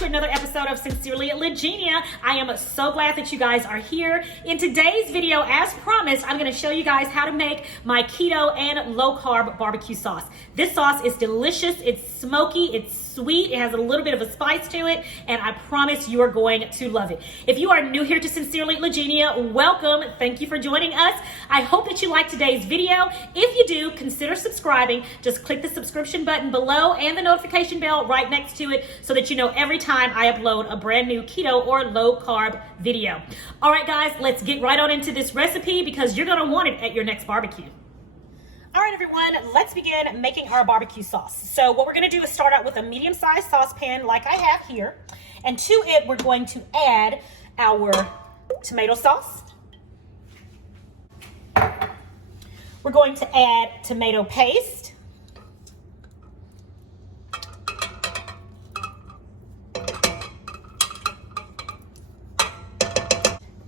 to another episode of Sincerely Legenia. I am so glad that you guys are here. In today's video, as promised, I'm going to show you guys how to make my keto and low carb barbecue sauce. This sauce is delicious. It's smoky. It's sweet. It has a little bit of a spice to it, and I promise you are going to love it. If you are new here to Sincerely Legenia, welcome. Thank you for joining us. I hope that you like today's video. If you do, consider subscribing. Just click the subscription button below and the notification bell right next to it so that you know every time I upload a brand new keto or low carb video. All right, guys, let's get right on into this recipe because you're going to want it at your next barbecue. All right, everyone, let's begin making our barbecue sauce. So what we're going to do is start out with a medium-sized saucepan like I have here. And to it, we're going to add our tomato sauce. We're going to add tomato paste.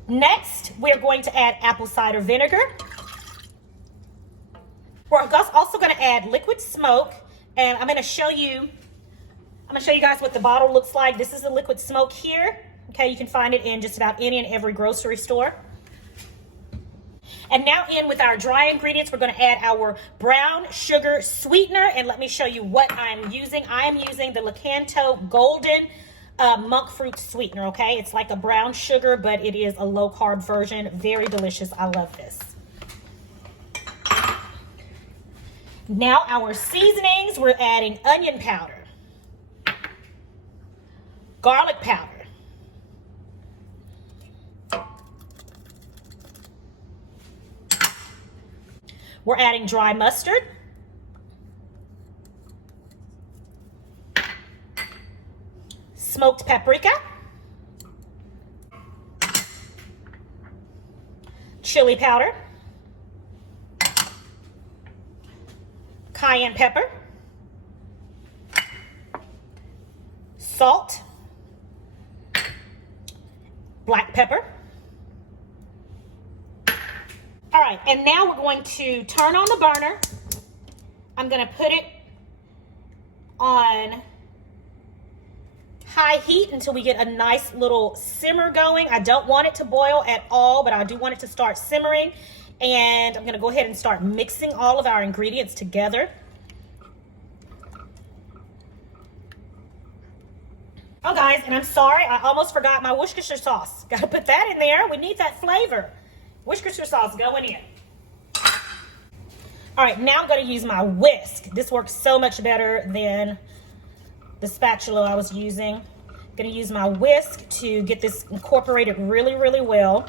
Next, we're going to add apple cider vinegar. We're also going to add liquid smoke, and I'm going to show you guys what the bottle looks like. This is the liquid smoke here. Okay, you can find it in just about any and every grocery store. And now in with our dry ingredients, we're going to add our brown sugar sweetener, and let me show you what I'm using. I am using the Lakanto Golden monk fruit sweetener, okay? It's like a brown sugar, but it is a low carb version. Very delicious. I love this. Now our seasonings, we're adding onion powder, garlic powder, we're adding dry mustard, smoked paprika, chili powder, cayenne pepper, salt, black pepper. All right, and now we're going to turn on the burner. I'm going to put it on high heat until we get a nice little simmer going. I don't want it to boil at all, but I do want it to start simmering. And I'm going to go ahead and start mixing all of our ingredients together. Oh, guys, and I'm sorry, I almost forgot my Worcestershire sauce. Got to put that in there. We need that flavor. Worcestershire sauce going in. All right, now I'm going to use my whisk. This works so much better than the spatula I was using. I'm going to use my whisk to get this incorporated really, really well.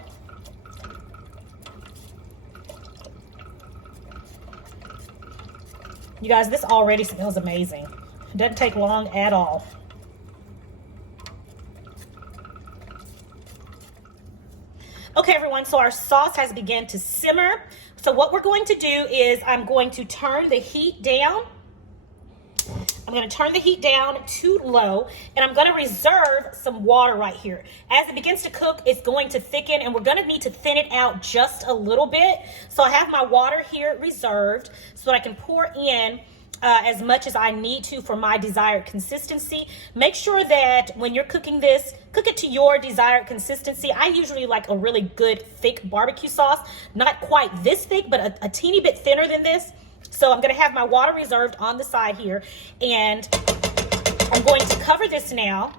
You guys, this already smells amazing. It doesn't take long at all. Okay, everyone, so our sauce has begun to simmer. So what we're going to do is I'm going to turn the heat down. I'm going to turn the heat down to low, and I'm going to reserve some water right here. As it begins to cook, it's going to thicken, and we're going to need to thin it out just a little bit. So I have my water here reserved so that I can pour in as much as I need to for my desired consistency. Make sure that when you're cooking this, cook it to your desired consistency. I usually like a really good thick barbecue sauce, not quite this thick, but a teeny bit thinner than this. So I'm going to have my water reserved on the side here, and I'm going to cover this now,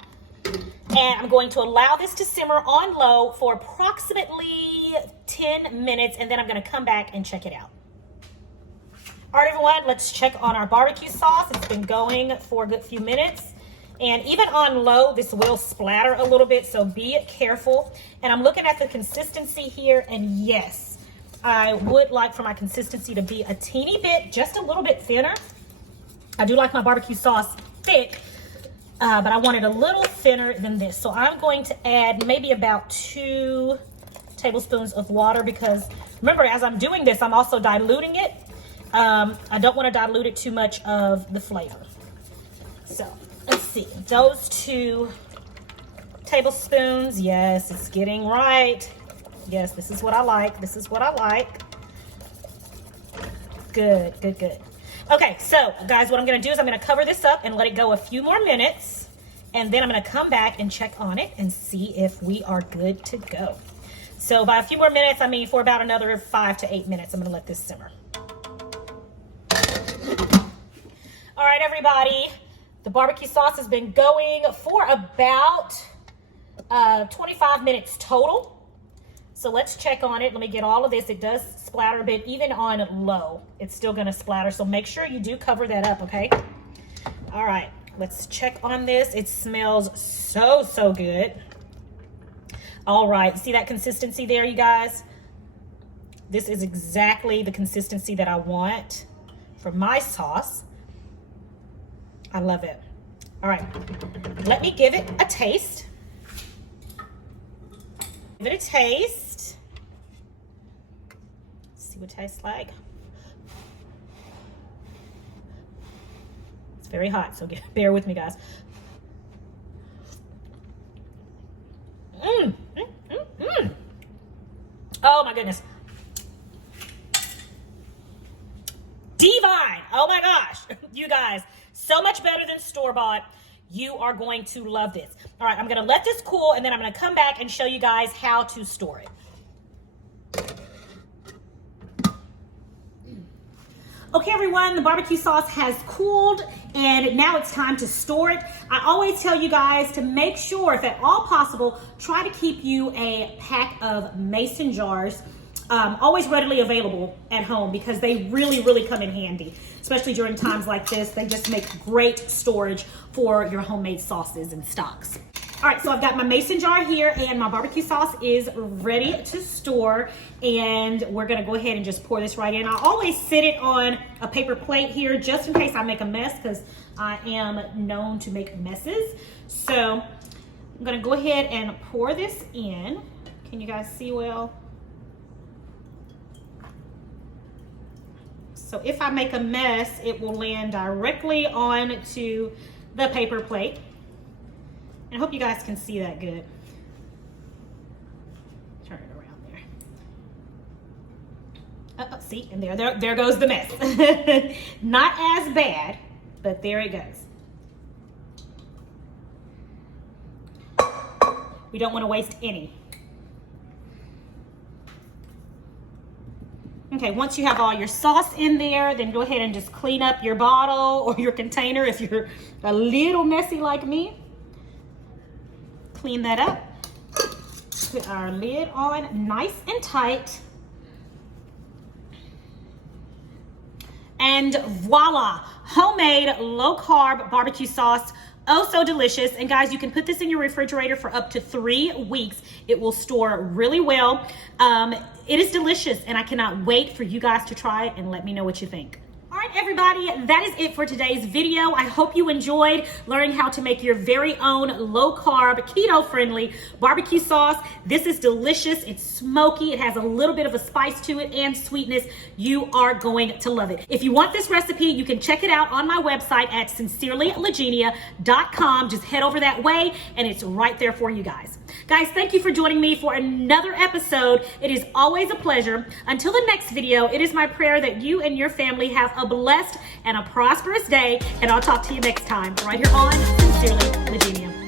and I'm going to allow this to simmer on low for approximately 10 minutes, and then I'm going to come back and check it out. All right, everyone, let's check on our barbecue sauce. It's been going for a good few minutes, and even on low, this will splatter a little bit, so be careful. And I'm looking at the consistency here, and yes, I would like for my consistency to be a teeny bit, just a little bit thinner. I do like my barbecue sauce thick, but I want it a little thinner than this. So I'm going to add maybe about 2 tablespoons of water because remember, as I'm doing this, I'm also diluting it. I don't want to dilute it too much of the flavor. So let's see, those 2 tablespoons. Yes, it's getting right. Yes, this is what I like. This is what I like. Good, good, good. Okay, so guys, what I'm going to do is I'm going to cover this up and let it go a few more minutes. And then I'm gonna come back and check on it and see if we are good to go. So by a few more minutes, I mean for about another 5 to 8 minutes, I'm gonna let this simmer. All right, everybody, the barbecue sauce has been going for about 25 minutes total. So let's check on it. Let me get all of this. It does splatter a bit, even on low. It's still gonna splatter, so make sure you do cover that up, okay? All right, let's check on this. It smells so good. All right, see that consistency there, you guys? This is exactly the consistency that I want for my sauce. I love it. All right, let me give it a taste. Give it a taste. See what it tastes like. It's very hot, so bear with me, guys. Oh my goodness. Divine. Oh my gosh. You guys, so much better than store-bought. You are going to love this. All right, I'm gonna let this cool and then I'm gonna come back and show you guys how to store it. Okay, everyone, the barbecue sauce has cooled and now it's time to store it. I always tell you guys to make sure, if at all possible, try to keep you a pack of mason jars always readily available at home, because they really come in handy, especially during times like this. They just make great storage for your homemade sauces and stocks. All right, so I've got my mason jar here and my barbecue sauce is ready to store, and we're gonna go ahead and just pour this right in. I always sit it on a paper plate here just in case I make a mess, because I am known to make messes. So I'm gonna go ahead and pour this in. Can you guys see well? So if I make a mess, it will land directly onto the paper plate. I hope you guys can see that good. Turn it around there. See, and there goes the mess. Not as bad, but there it goes. We don't want to waste any. Okay, once you have all your sauce in there, then go ahead and just clean up your bottle or your container if you're a little messy like me. Clean that up. Put our lid on nice and tight. And voila, homemade low-carb barbecue sauce. Oh, so delicious. And guys, you can put this in your refrigerator for up to 3 weeks. It will store really well. It is delicious, and I cannot wait for you guys to try it and let me know what you think. All right, everybody, that is it for today's video. I hope you enjoyed learning how to make your very own low-carb, keto-friendly barbecue sauce. This is delicious. It's smoky. It has a little bit of a spice to it and sweetness. You are going to love it. If you want this recipe, you can check it out on my website at sincerelylegenia.com. Just head over that way, and it's right there for you guys. Guys, thank you for joining me for another episode. It is always a pleasure. Until the next video, it is my prayer that you and your family have a blessed and a prosperous day, and I'll talk to you next time right here on Sincerely Legenia.